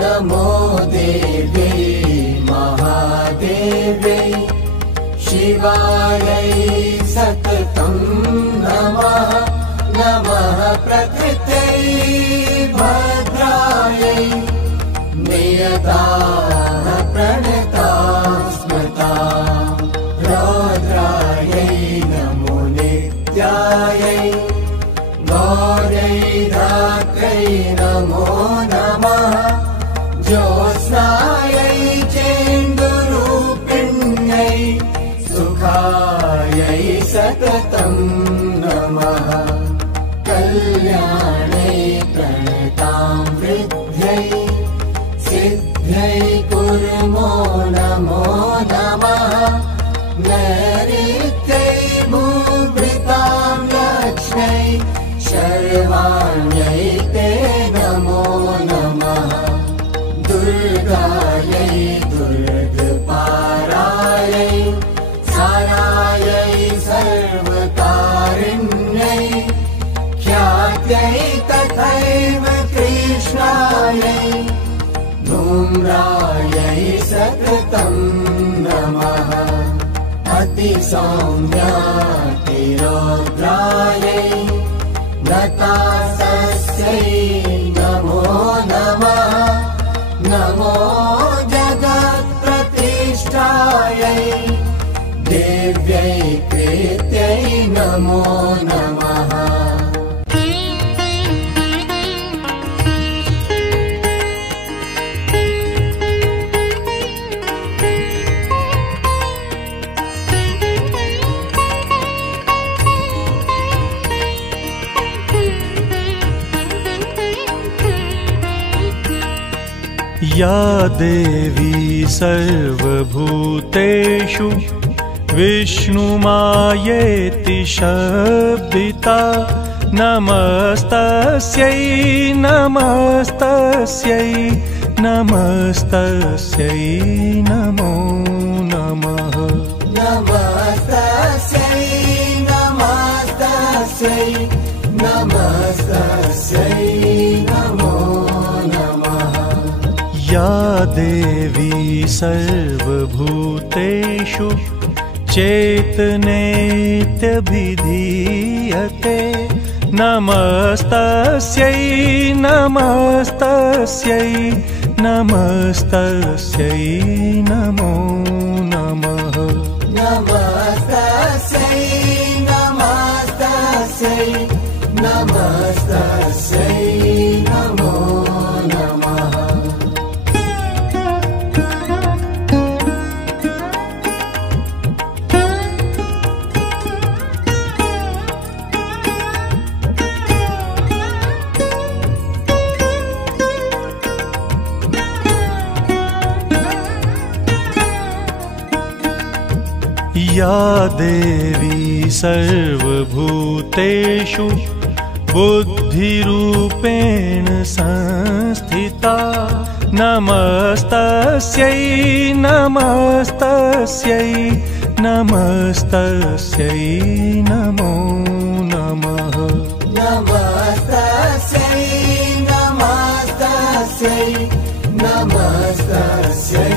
नमो देव्यै महादेव्यै शिवायै सततं नमः। नमः प्रकृत्यै भद्रायै नियताः प्रणता स्मृता रौद्रायै नमो नित्यायै गौर्यै धात्र्यै नमो नमः। ज्योत्स्नायै चेन्दुरूपिण्यै सुखायै सततं नमः। कल्याणै प्रणतां वृद्ध्यै सिद्ध्यै कुर्मो नमो नमः। नैऋत्यै भूभृतां लक्ष्म्यै शर्वाण्यै ते नमो नमः। दुर्गायै दुर्गपारायै सारायै सर्वकारिण्यै ख्यात्यै तथैव कृष्णायै धूम्रायै सततं नमः। अतिसौम्यातिरौद्रायै नतासस्यै नमो नमः। नमो जगत्प्रतिष्ठायै देव्यै कृत्यै नमो नमः। या देवी सर्वभूतेषु विष्णुमायेति शब्दिता नमस्तस्यै नमस्तस्यै नमस्तस्यै नमो नमः। नमस्तस्यै नमस्तस्यै नमस्तस्यै नमो नमः। या देवी सर्वभूतेषु चेतनेत्यभिधीयते नमस्तस्यै नमस्तस्यै नमस्तस्यै नमो नमः। नमस्तस्यै नमस्तस्यै नमस्तस्यै नमो नमः। या देवी सर्वभूतेषु बुद्धिरूपेण संस्थिता नमस्तस्यै नमस्तस्यै नमस्तस्यै नमो नमः। नमस्तस्यै नमस्तस्यै नमस्तस्यै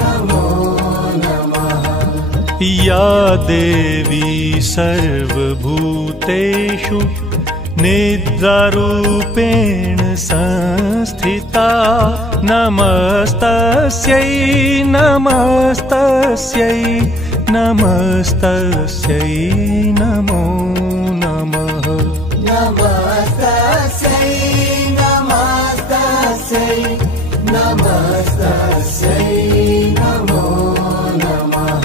नमो नमः। या देवी सर्वभूतेषु निद्रारूपेण संस्थिता नमस्तस्यै नमस्तस्यै नमस्तस्यै नमो नमः। नमस्तस्यै नमस्तस्यै नमस्तस्यै नमो नमः।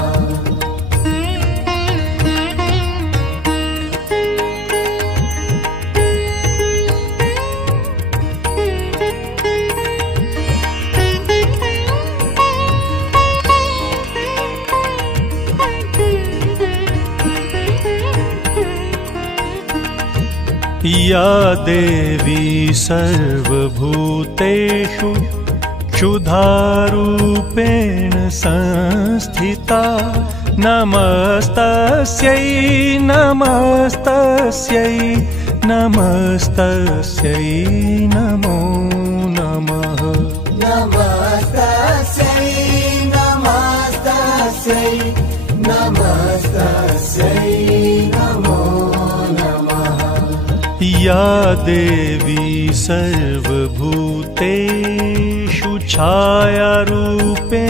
या देवी सर्वभूतेषु क्षुधारूपेण संस्थिता नमस्तस्यै नमस्तस्यै नमस्तस्यै नमो नमः। नमस्तस्यै नमस्तस्यै नमो नमः। या देवी सर्वभूतेषु छायारूपेण